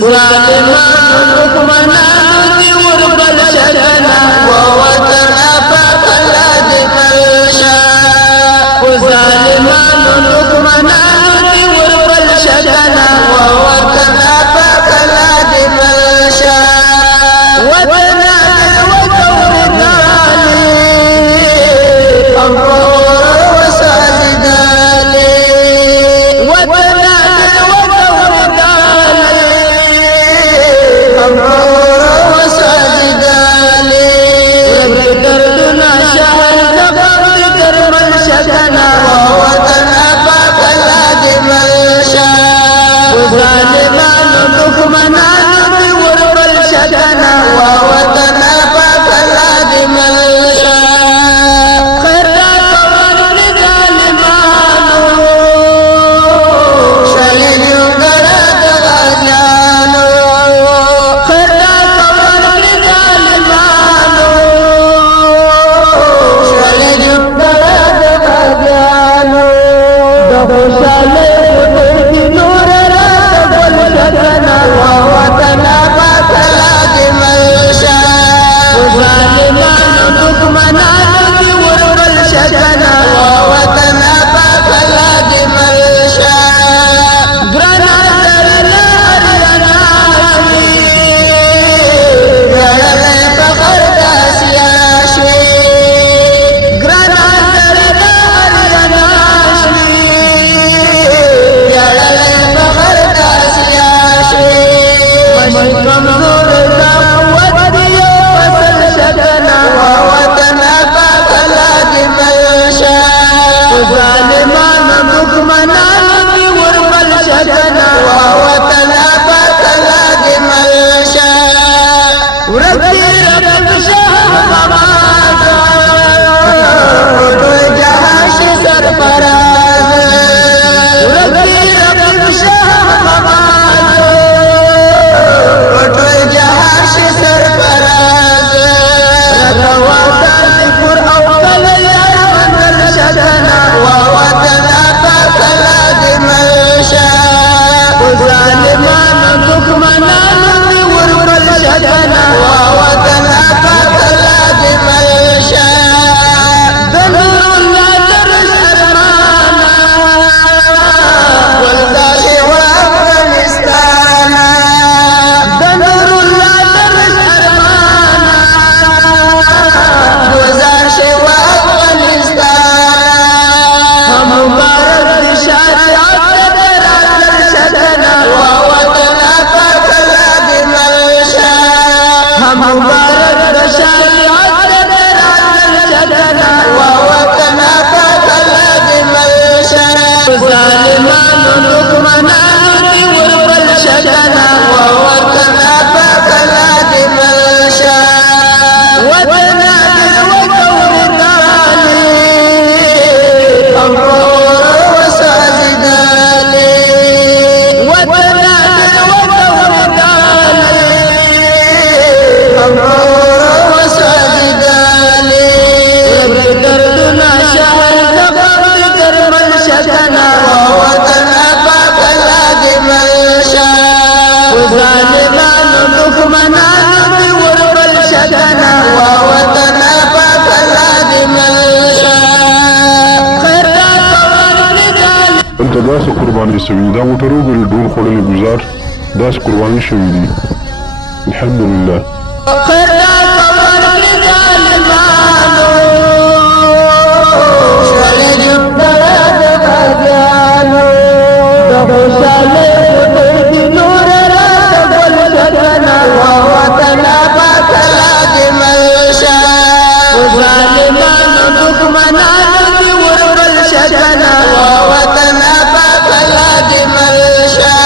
ظالمان دکمنان دی وربل شدنا ووطن پاک اللہ دی ملشا ظالمان دکمنان دی وربل شدنا ووطن پاک اللہ دی ملشا وطن وطور دالی امرور وسالی دالی وطن ظالمان دکمنان دی وربل شدنا ووطن پاک اللہ دی ملشا خیرات ورن ظالمانو شهید گرد غازیانو خیرات ورن ظالمانو شهید گرد غازیانو دخوشالی ووطن پاک اللہ دی ملشا ظالمان دکمنان دی وربل شدنا ووطن پاک اللہ دی ملشا گرانا درنا اریاناشوی گرلے فخر داسیاشوی گرانا درنا اریاناشوی گرلے فخر کمزور قوت دیو فصل شدنا ووطن پاک اللہ دی ملشا ظالمان دکمنان دی وربل شدنا ووطن پاک اللہ دی ملشا ورکی رب شاہ ممازا دوی جہاش سرفراز ورکی رب شاہ ممازا ټول جهان شي سرفراز رغواتان پر او کله یار منل شدنا ووطن پاک الله دی ملشا ظالمان دکمنان دی وربل شدنا ووطن پاک الله دی ملشا دنور الله در شرمانا ولداش و افغانستان مبارک شریعت درازل شدنا ووطن پاک اللہ دی ملشا ظالمان دکمنان دی وربل شدنا ووطن پاک اللہ دی ملشا وطن وطور دالی امرور وسالی دالی وطن وطور دالی امرور وسالی دالی دردنا شهر دبر درمل شدنا ووطن پاک اللہ دی ملشا ظالمان دکمنان دی وربل شدنا ووطن پاک اللہ دی ملشا خیرات ورن ظالم دلته داسې قرباني شوي دا موټر وګورئ ډول خوړلي ګزار داسې قرباني شوي دي الحمدلله خیرات ورن ظالمانو شهید گرد غازیانو دخوشالی دی نور رات گل شدنا ووطن پاک اللہ دی ملشا ظالمان دکمنان دی وربل شدنا ووطن پاک اللہ دی ملشا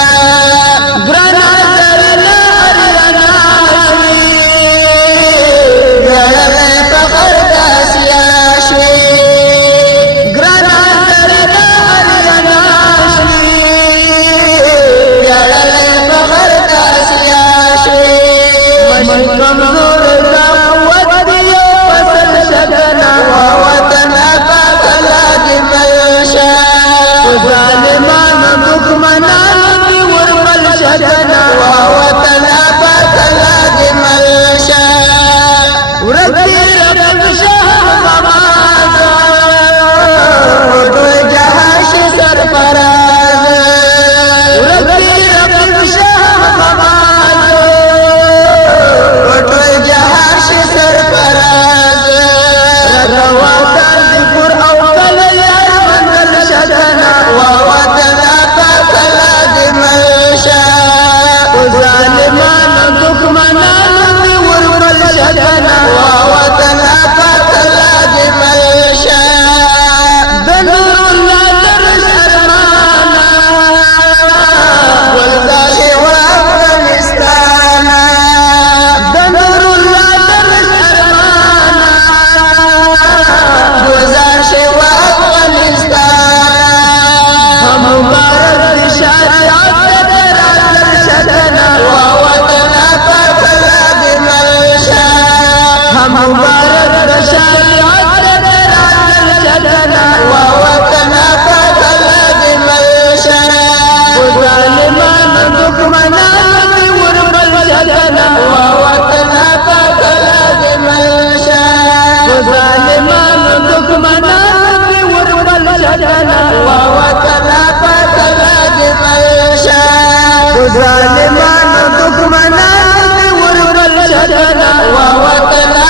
گرانا درنا اریاناشوی گرلے فخر داسیاشوی گرانا درنا اریاناشوی گرلے فخر داسیاشوی کمزور قوت دیو فصل شدنا ووطن پاک اللہ دی ملشا ظالمان دکمنان دی وربل شدنا ظالمانو دښمنانو دې وربل شدنا ووطنا